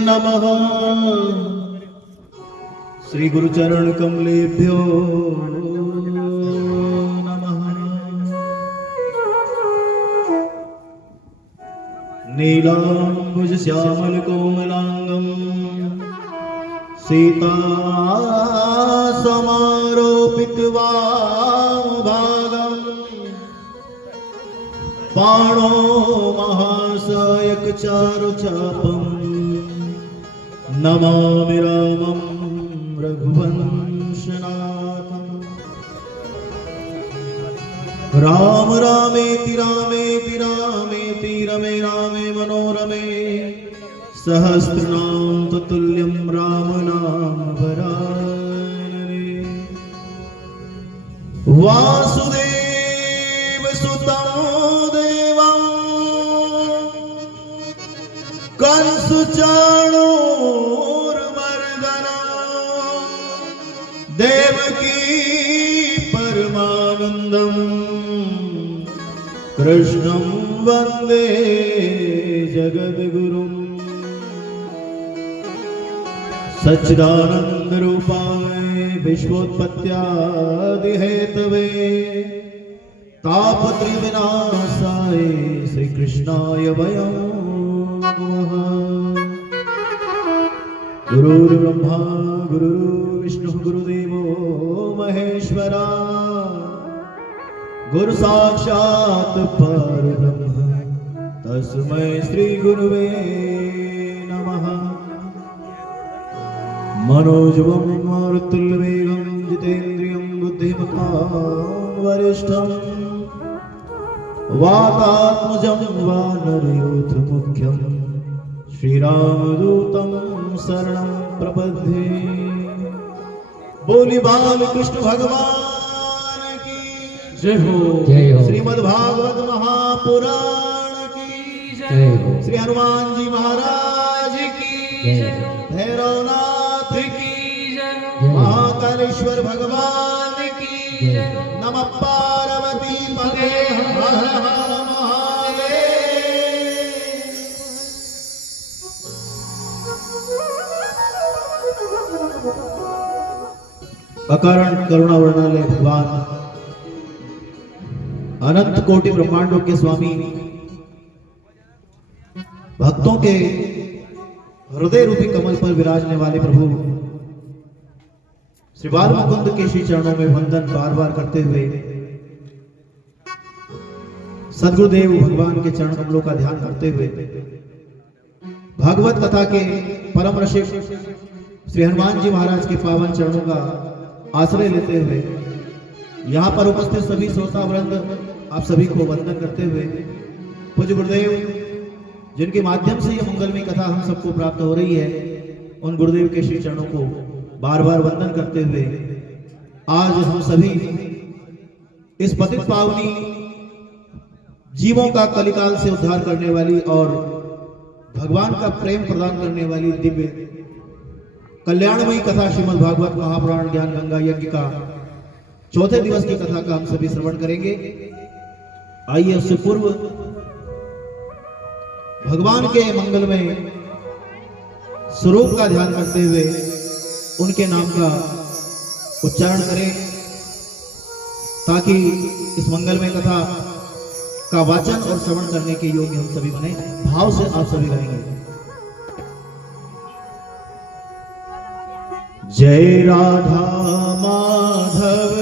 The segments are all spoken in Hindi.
नमः। श्री गुरुचरण कमलेभ्यो नमः। नीलाम्बुज श्यामल कोमलांगं सीता समारोपित वामभागं बाणो महासायक चारुचापं नमामि रामं रघुवंशनाथं। राम रामेति रामेति रामेति रमे रामे मनोरमे सहस्रनाम ततुल्यं राम नाम वरानने। वासुदेव सुतं देवं कंस चाणूरमर्दनं देवकी परमानंदं कृष्णं वंदे जगद्गुरुं। सच्चिदानंद रूपाय विश्वोत्पत्त्यादि हेतवे तापत्रयविनाशाय श्री कृष्णाय वयं नमः। गुरुर्ब्रह्मा गुरुर्विष्णुः गुरुदेवो महेश्वरा गुरु साक्षात् परब्रह्म तस्मै श्री गुरुवे नमः। मनोजवं मारुतुल्यवेगं जितेन्द्रियं बुद्धिमतां वरिष्ठं वातात्मजं वानरयूथमुख्यं श्रीरामदूतं शरणं प्रपद्ये। बोली बालकृष्ण भगवान की जय हो। श्रीमद्भागवत महापुराण की जय हो। श्री हनुमान जी महाराज की जय। भैरवनाथ की जय। महाकालेश्वर भगवान की जय। नमः पार्वती पते हर हर महादेव। अकारण करुणा वर्णालय भगवान अनंत कोटि ब्रह्मांडों के स्वामी भक्तों के हृदय रूपी कमल पर विराजने वाले प्रभु श्री बाल मुकुंद के श्री चरणों में वंदन बार बार करते हुए सदगुरुदेव भगवान के चरण कमलों का ध्यान करते हुए भागवत कथा के परम रसिक श्री हनुमान जी महाराज के पावन चरणों का आश्रय लेते हुए यहाँ पर उपस्थित सभी श्रोता वृंद आप सभी को वंदन करते हुए पूज्य गुरुदेव जिनके माध्यम से यह मंगलमय कथा हम सबको प्राप्त हो रही है उन गुरुदेव के श्री चरणों को बार बार वंदन करते हुए आज हम सभी इस पतित पावनी जीवों का कलिकाल से उद्धार करने वाली और भगवान का प्रेम प्रदान करने वाली दिव्य कल्याणमयी कथा श्रीमद् भागवत महापुराण ज्ञान गंगा यज्ञ का चौथे दिवस की कथा का हम सभी श्रवण करेंगे। आइए उससे पूर्व भगवान के मंगलमय स्वरूप का ध्यान करते हुए उनके नाम का उच्चारण करें ताकि इस मंगलमय कथा का वाचन और श्रवण करने के योग्य हम सभी बने। भाव से आप सभी गाएंगे। जय राधा माधव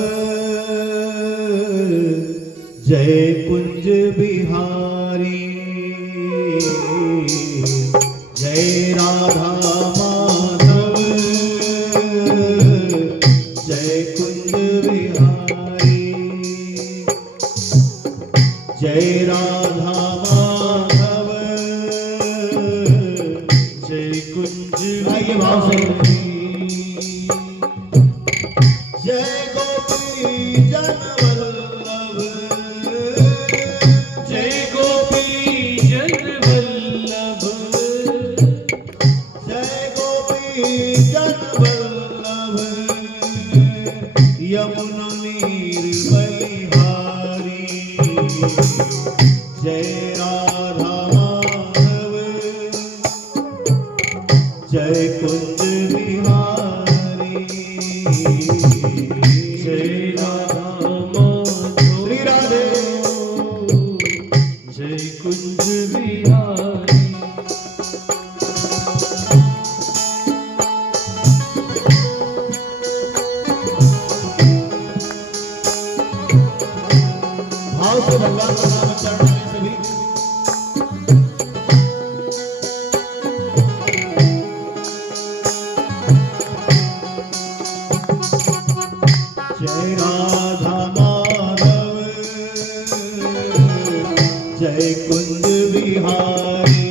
जय कुंज बिहारी जय राधा माधव जय कुंज बिहारी जय राधा माधव जय कुंज। आइए भाव से जय गोपी जन वल्लभ जय गोपी जन वल्लभ जय गोपी जन वल्लभ यमुना नीर बलिहारी जय राधा माधव जय कुंज बिहारी जय राधा माधव श्री राधे जय कुंज बिहारी भाव से भगवान का नाम उच्चारण करें सभी। जय राधा माधव जय कुंज बिहारी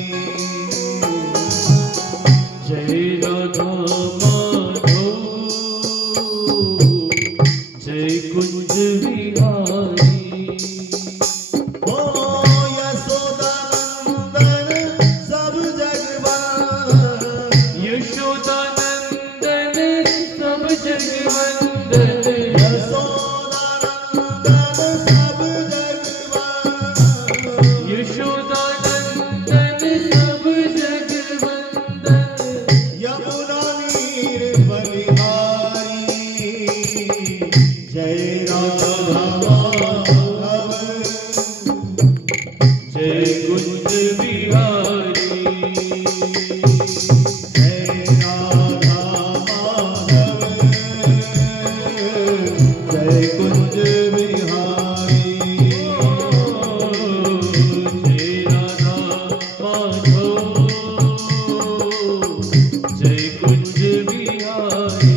जय राधा माधव जय कुंज बिहारी ओ यशोदानंदन सब जगवान यशोदानंदन सब जगवंदन यशोदानंदन सब जगवान यशोदानंदन सब जगवंदन यमुना नीर बलिहारी जय राधा माधव जय कुंज बिहारी जय राधा माधव जय कुंज बिहारी जय राधा माधव जय कुंज बिहारी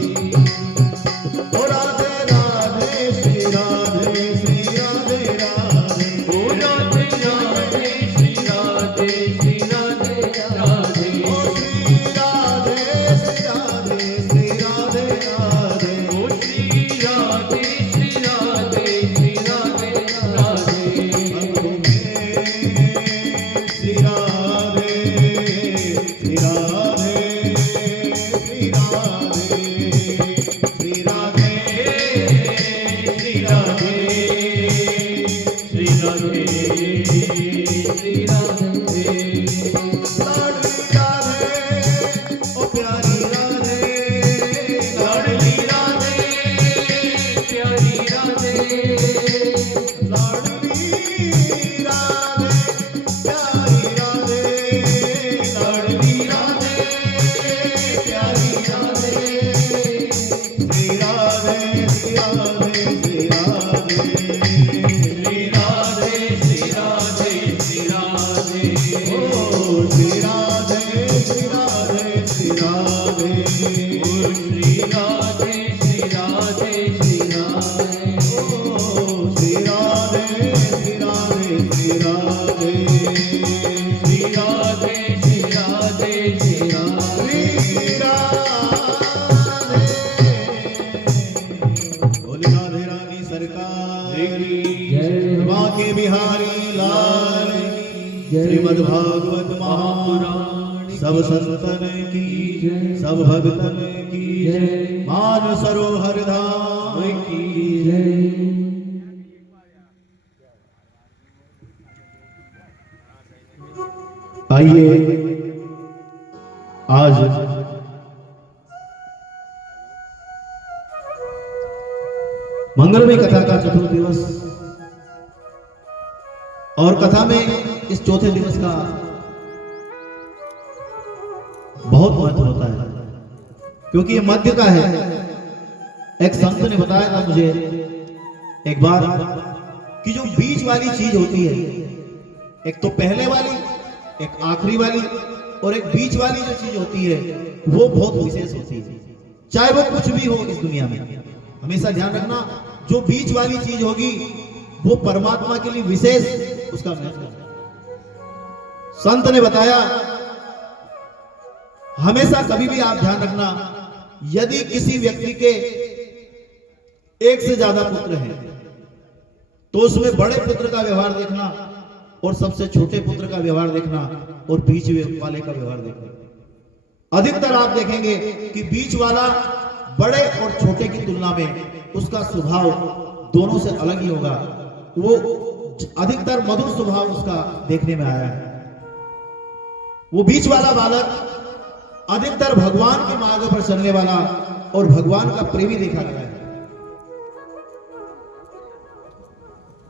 ओ राधे राधे श्री राधे श्री राधे राधे ओ राधे राधे श्री राधे श्री राधे राधे ओ श्री राधे श्री राधे श्री राधे राधे ओ श्री राधे श्री राधे श्री राधे राधे श्री राधे श्री राधे श्री राधे श्री राधे श्री राधे श्री राधे श्री राधे लाडली राधे ओ प्यारी राधे लाडली राधे प्यारी राधे लाडली राधे प्यारी राधे लाडली राधे प्यारी राधे श्री राधे श्री राधे श्री राधे श्री राधे श्री राधे श्री राधे ओ श्री राधे श्री राधे श्री राधे ओ श्री राधे श्री राधे श्री राधे ओ श्री राधे श्री राधे श्री राधे श्री राधे श्री राधे श्री राधे श्री राधे बोले राधे रानी सरकार माँ के बिहारी लाल श्रीमद् भागवत महापुराण सब संतन की सब भक्तन की मान सरोहर धाम की आइए आज मंगलमय कथा का चतुर्थ दिवस और कथा में इस चौथे दिवस का बहुत महत्व होता है क्योंकि ये मध्य का है। एक संत ने बताया था मुझे एक बार कि जो बीच वाली चीज होती है, एक तो पहले वाली, एक आखिरी वाली और एक बीच वाली जो चीज होती है वो बहुत विशेष होती है, चाहे वो कुछ भी हो इस दुनिया में। हमेशा ध्यान रखना, जो बीच वाली चीज होगी वो परमात्मा के लिए विशेष उसका महत्व है। संत ने बताया हमेशा कभी भी आप ध्यान रखना, यदि किसी व्यक्ति के एक से ज्यादा पुत्र हैं तो उसमें बड़े पुत्र का व्यवहार देखना और सबसे छोटे पुत्र का व्यवहार देखना और बीच वाले का व्यवहार देखना। अधिकतर आप देखेंगे कि बीच वाला बड़े और छोटे की तुलना में उसका स्वभाव दोनों से अलग ही होगा। वो अधिकतर मधुर स्वभाव उसका देखने में आया है। वो बीच वाला बालक अधिकतर भगवान के मार्ग पर चलने वाला और भगवान का प्रेमी देखा गया है।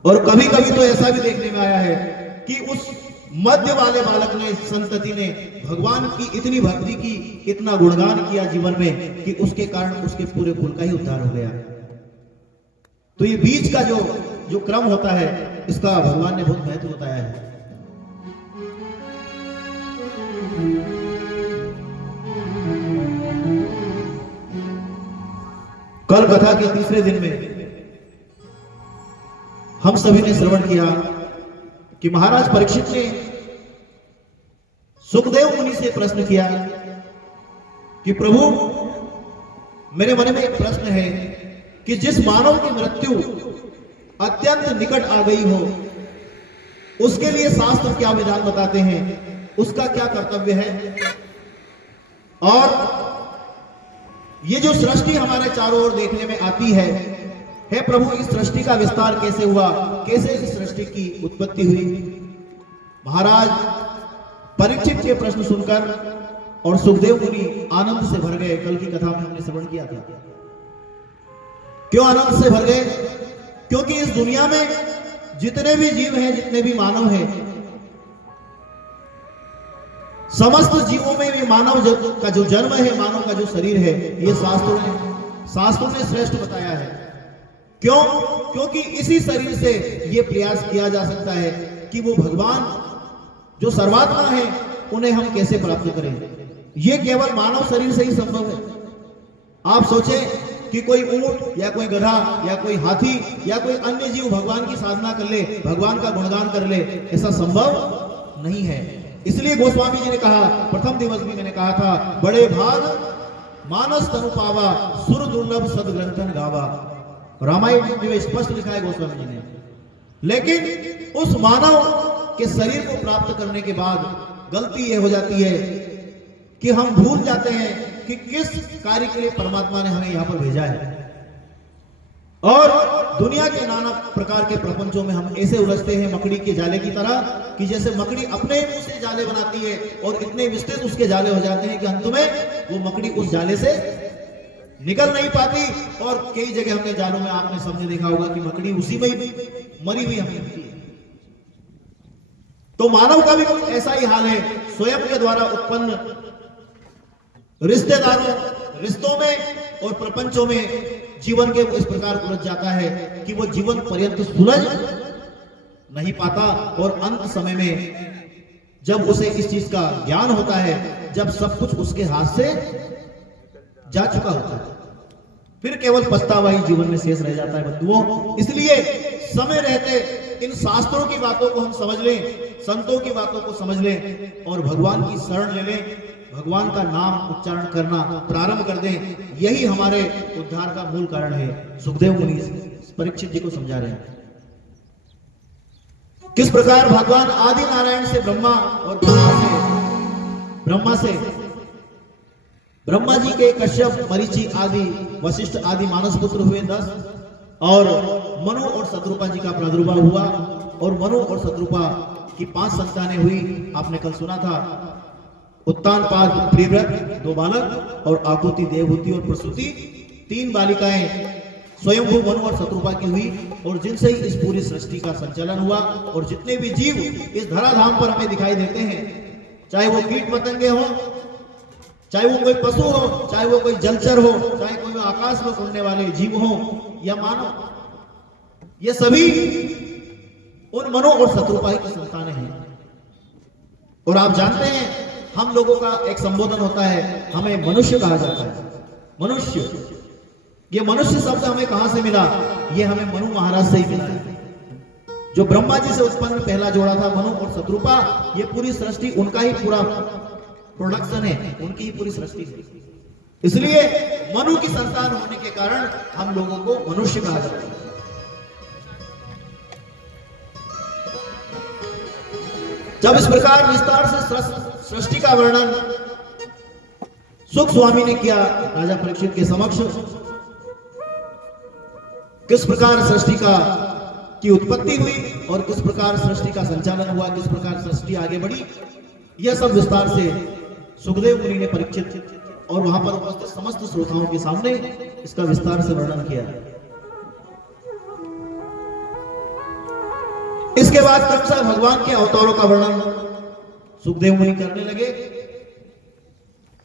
और कभी कभी तो ऐसा भी देखने में आया है कि उस मध्य वाले बालक ने, संतति ने भगवान की इतनी भक्ति की, इतना गुणगान किया जीवन में कि उसके कारण उसके पूरे कुल का ही उद्धार हो गया। तो ये बीच का जो क्रम होता है, इसका भगवान ने बहुत महत्व बताया है। कल कथा के तीसरे दिन में हम सभी ने श्रवण किया कि महाराज परीक्षित ने सुखदेव मुनि से प्रश्न किया कि प्रभु, मेरे मन में एक प्रश्न है कि जिस मानव की मृत्यु अत्यंत निकट आ गई हो, उसके लिए शास्त्र क्या विधान बताते हैं, उसका क्या कर्तव्य है? और ये जो सृष्टि हमारे चारों ओर देखने में आती है, हे प्रभु, इस सृष्टि का विस्तार कैसे हुआ, कैसे इस सृष्टि की उत्पत्ति हुई? महाराज परीक्षित के प्रश्न सुनकर और सुखदेव मुनि आनंद से भर गए। कल की कथा में हमने श्रवण किया था। क्यों आनंद से भर गए? क्योंकि इस दुनिया में जितने भी जीव हैं, जितने भी मानव हैं, समस्त जीवों में भी मानव का जो जन्म है, मानव का जो शरीर है, ये शास्त्रों ने श्रेष्ठ बताया है। क्यों? क्योंकि इसी शरीर से ये प्रयास किया जा सकता है कि वो भगवान जो सर्वात्मा है, उन्हें हम कैसे प्राप्त करें। ये केवल मानव शरीर से ही संभव है। आप सोचें कि कोई ऊंट या कोई गधा या कोई हाथी या कोई अन्य जीव भगवान की साधना कर ले, भगवान का गुणगान कर ले, ऐसा संभव नहीं है। इसलिए गोस्वामी जी ने कहा, प्रथम दिवस भी मैंने कहा था, बड़े भाग मानस तनु पावा, सुर दुर्लभ सदग्रंथन गावा। रामायण में स्पष्ट लिखा है गोस्वामी जी ने। लेकिन उस मानव के शरीर को प्राप्त करने के बाद गलती यह हो जाती है कि हम भूल जाते हैं कि किस कार्य के लिए परमात्मा ने हमें यहां पर भेजा है। और दुनिया के नाना प्रकार के प्रपंचों में हम ऐसे उलझते हैं मकड़ी के जाले की तरह, कि जैसे मकड़ी अपने मुंह से जाले बनाती है और इतने विस्तृत उसके जाले हो जाते हैं कि अंत में वो मकड़ी उस जाले से निकल नहीं पाती। और कई जगह हमने जालों में, आपने सबने देखा होगा कि मकड़ी उसी में ही मरी हुई हमें मिलती है। तो मानव का भी कुछ ऐसा ही हाल है। स्वयं के द्वारा उत्पन्न रिश्तों में और प्रपंचों में जीवन के इस प्रकार उलझ जाता है कि वो जीवन पर्यंत सुलझ नहीं पाता। और अंत समय में जब उसे इस चीज का ज्ञान होता है, जब सब कुछ उसके हाथ से जा चुका होता है, फिर केवल पछतावा ही जीवन में शेष रह जाता है बंधुओं। इसलिए समय रहते इन शास्त्रों की बातों को हम समझ लें, संतों की बातों को समझ लें और भगवान की शरण ले लें, भगवान का नाम उच्चारण करना प्रारंभ कर दें। यही हमारे उद्धार का मूल कारण है। सुखदेव मुनि परीक्षित जी को समझा रहे हैं किस प्रकार भगवान आदि नारायण से ब्रह्मा और ब्रह्मा जी के कश्यप, मरीचि आदि, वशिष्ठ आदि मानस पुत्र हुए 10 और मनु और शत्रुपा जी का प्रादुर्भाव हुआ। और मनु और शत्रुपा की 5 संतानें हुई। आपने कल सुना था, उत्तानपाद प्रियव्रत 2 बालक और आकुति, देवहूति और प्रसूति 3 बालिकाएं स्वयंभू मनु और शत्रुपा की हुई। और जिनसे ही इस पूरी सृष्टि का संचालन हुआ। और जितने भी जीव इस धराधाम पर हमें दिखाई देते हैं, चाहे वो कीट पतंगे हो, चाहे वो कोई पशु हो, चाहे वो कोई जलचर हो, चाहे कोई आकाश में उड़ने वाले जीव हो या मानव, ये सभी उन मनु और शत्रुपा की संतानें हैं। और आप जानते हैं, हम लोगों का एक संबोधन होता है, हमें मनुष्य कहा जाता है। मनुष्य, ये मनुष्य शब्द हमें कहां से मिला? ये हमें मनु महाराज से ही मिला है। जो ब्रह्मा जी से उत्पन्न पहला जोड़ा था मनु और शत्रुपा, ये पूरी सृष्टि उनका ही पूरा प्रोडक्शन है, उनकी ही पूरी सृष्टि है। इसलिए मनु की संतान होने के कारण हम लोगों को मनुष्य कहा जाता है। जब इस प्रकार विस्तार से सृष्टि का वर्णन सुख स्वामी ने किया राजा परीक्षित के समक्ष, किस प्रकार सृष्टि की उत्पत्ति हुई और किस प्रकार सृष्टि का संचालन हुआ, किस प्रकार सृष्टि आगे बढ़ी, यह सब विस्तार से सुखदेव मुनि ने परीक्षित और वहां पर उपस्थित समस्त श्रोताओं के सामने इसका विस्तार से वर्णन किया। इसके बाद क्रमशः भगवान के अवतारों का वर्णन सुखदेव मुनि करने लगे।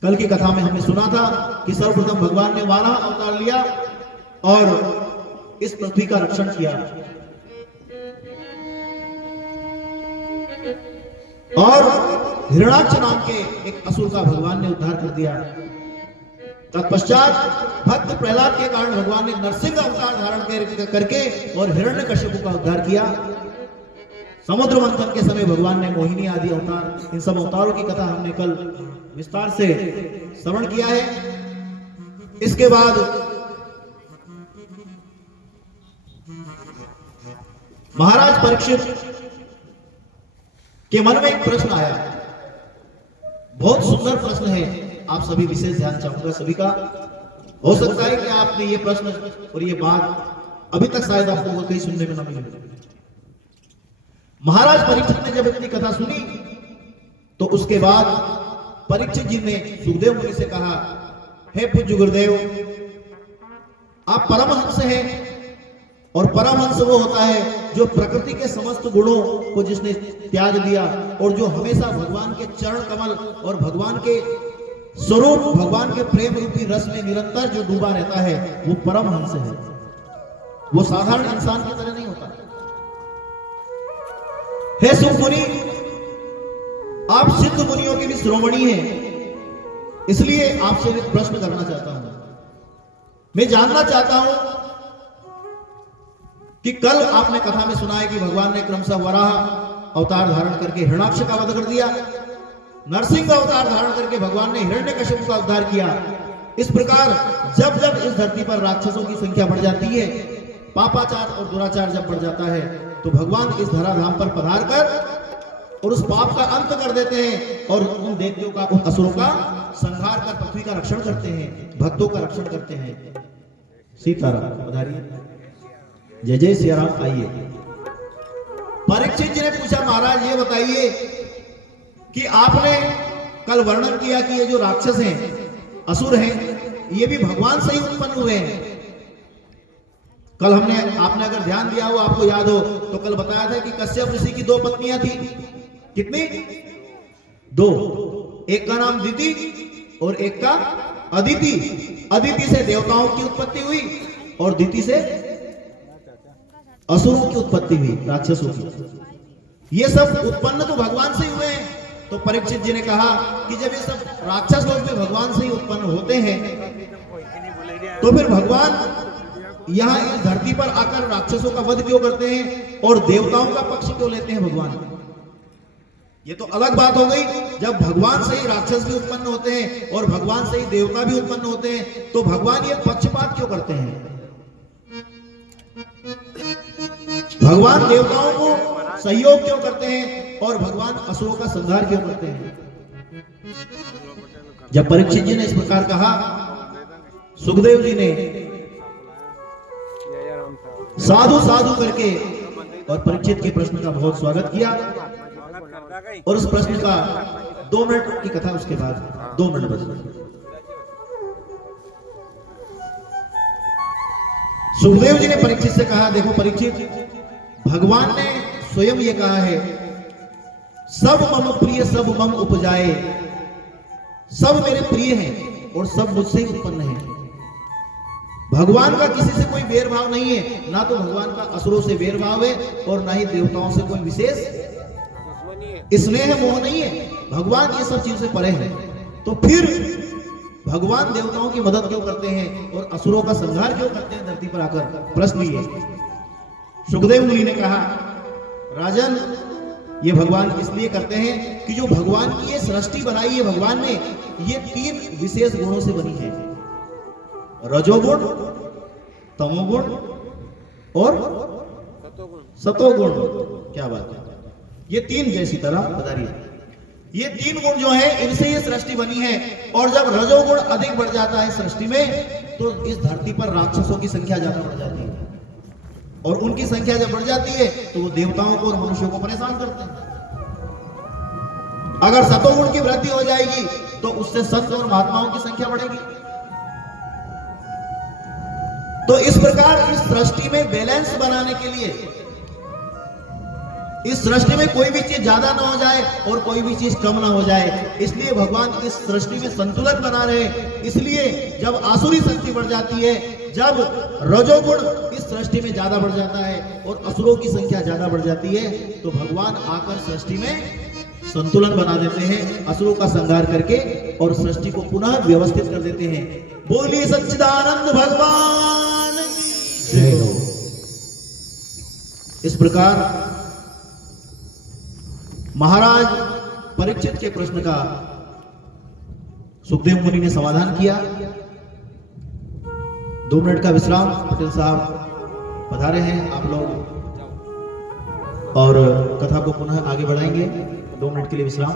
कल की कथा में हमने सुना था कि सर्वप्रथम भगवान ने 12 अवतार लिया और इस पृथ्वी का रक्षण किया, और हिरणाक्ष नाम के एक असुर का भगवान ने उद्धार कर दिया। तत्पश्चात भक्त प्रहलाद के कारण भगवान ने नरसिंह अवतार धारण करके और हिरण्यकश्यप का उद्धार किया। समुद्र मंथन के समय भगवान ने मोहिनी आदि अवतार, इन सब अवतारों की कथा हमने कल विस्तार से श्रवण किया है। इसके बाद महाराज परीक्षित के मन में एक प्रश्न आया, बहुत सुंदर प्रश्न है, आप सभी विशेष ध्यान चाहूंगा सभी का। हो सकता है कि आपने ये प्रश्न और ये बात अभी तक शायद आपको कहीं सुनने में न मिले। महाराज परीक्षित ने जब इतनी कथा सुनी तो उसके बाद परीक्षित जी ने सुखदेव मुनि से कहा, हे पूज्य गुरुदेव, आप परमहंस हैं, और परमहंस वो होता है जो प्रकृति के समस्त गुणों को जिसने त्याग दिया और जो हमेशा भगवान के चरण कमल और भगवान के स्वरूप, भगवान के प्रेम रूपी रस में निरंतर जो डूबा रहता है, वो परमहंस है। वो साधारण इंसान की तरह नहीं होता। हे सुख मुनि, आप सिद्ध मुनियों के भी शिरोमणि हैं, इसलिए आपसे एक प्रश्न करना चाहता हूं। मैं जानना चाहता हूं कि कल आपने कथा में सुना है कि भगवान ने क्रमशः वराह अवतार धारण करके हिरण्याक्ष का वध कर दिया, नरसिंह अवतार धारण करके भगवान ने हिरण्यकश्यप का उद्धार किया। इस प्रकार जब जब इस धरती पर राक्षसों की संख्या बढ़ जाती है, पापाचार और दुराचार जब बढ़ जाता है, तो भगवान इस धराधाम पर पधार कर और उस पाप का अंत कर देते हैं और उन दैत्यों का, उन असुरों का संहार कर पृथ्वी का रक्षण करते हैं, भक्तों का रक्षण करते हैं। सीताराम पधारिए। जय जय सिया राम। आइए। परीक्षित जी ने पूछा, महाराज ये बताइए कि आपने कल वर्णन किया कि ये जो राक्षस हैं, असुर हैं, ये भी भगवान से ही उत्पन्न हुए हैं। कल आपने अगर ध्यान दिया हो, आपको याद हो तो कल बताया था कि कश्यप ऋषि की 2 पत्नियां थी। कितनी? 2। एक का नाम दिति और एक का अदिति। अदिति से देवताओं की उत्पत्ति हुई और दिति से असुरों की उत्पत्ति हुई, राक्षसों की। ये सब उत्पन्न तो भगवान से ही हुए हैं। तो परीक्षित जी ने कहा कि जब ये सब राक्षस लोग भी भगवान से ही उत्पन्न होते हैं, तो फिर भगवान यहां इस धरती पर आकर राक्षसों का वध क्यों करते हैं और देवताओं का पक्ष क्यों लेते हैं भगवान? ये तो अलग बात हो गई। जब भगवान से ही राक्षस भी उत्पन्न होते हैं और भगवान से ही देवता भी उत्पन्न होते हैं, तो भगवान ये पक्षपात क्यों करते हैं? भगवान देवताओं को सहयोग क्यों करते हैं और भगवान असुरों का संहार क्यों करते हैं? जब परीक्षित जी ने इस प्रकार कहा, सुखदेव जी ने साधु साधु करके और परीक्षित के प्रश्न का बहुत स्वागत किया, और उस प्रश्न का 2 मिनट की कथा, उसके बाद 2 मिनट बस। सुखदेव जी ने परीक्षित से कहा, देखो परीक्षित, भगवान ने स्वयं ये कहा है, सब मम प्रिय सब मम उपजाए, सब मेरे प्रिय हैं और सब मुझसे ही उत्पन्न हैं। भगवान का किसी से कोई भेदभाव नहीं है, ना तो भगवान का असुरों से भेदभाव है और ना ही देवताओं से कोई विशेष स्नेह मोह नहीं है। भगवान ये सब चीजों से परे है। तो फिर भगवान देवताओं की मदद क्यों करते हैं और असुरों का संहार क्यों करते हैं धरती पर आकर? प्रश्न ये। सुखदेव मुनि ने कहा, राजन, ये भगवान इसलिए करते हैं कि जो भगवान की ये सृष्टि बनाई है भगवान ने, ये 3 विशेष गुणों से बनी है, रजोगुण, तमोगुण और सतोगुण। क्या बात है, ये 3 जैसी तरह पधारी है। ये 3 गुण जो है, इनसे ये सृष्टि बनी है, और जब रजोगुण अधिक बढ़ जाता है सृष्टि में, तो इस धरती पर राक्षसों की संख्या ज्यादा बढ़ जाती है, और उनकी संख्या जब बढ़ जाती है तो वो देवताओं को और मनुष्यों को परेशान करते हैं। अगर सतोगुण की वृद्धि हो जाएगी तो उससे संत और महात्माओं की संख्या बढ़ेगी। तो इस प्रकार इस सृष्टि में बैलेंस बनाने के लिए, इस सृष्टि में कोई भी चीज ज्यादा ना हो जाए और कोई भी चीज कम ना हो जाए, इसलिए भगवान इस सृष्टि में संतुलन बना रहे। इसलिए जब आसुरी शक्ति बढ़ जाती है, जब रजोगुण इस सृष्टि में ज्यादा बढ़ जाता है और असुरों की संख्या ज्यादा बढ़ जाती है, तो भगवान आकर सृष्टि में संतुलन बना देते हैं, असुरों का संहार करके और सृष्टि को पुनः व्यवस्थित कर देते हैं। बोलिए सच्चिदानंद भगवान की जय हो। इस प्रकार महाराज परीक्षित के प्रश्न का सुखदेव मुनि ने समाधान किया। 2 मिनट का विश्राम, पटेल साहब पधारे हैं आप लोग, और कथा को पुनः आगे बढ़ाएंगे। 2 मिनट के लिए विश्राम।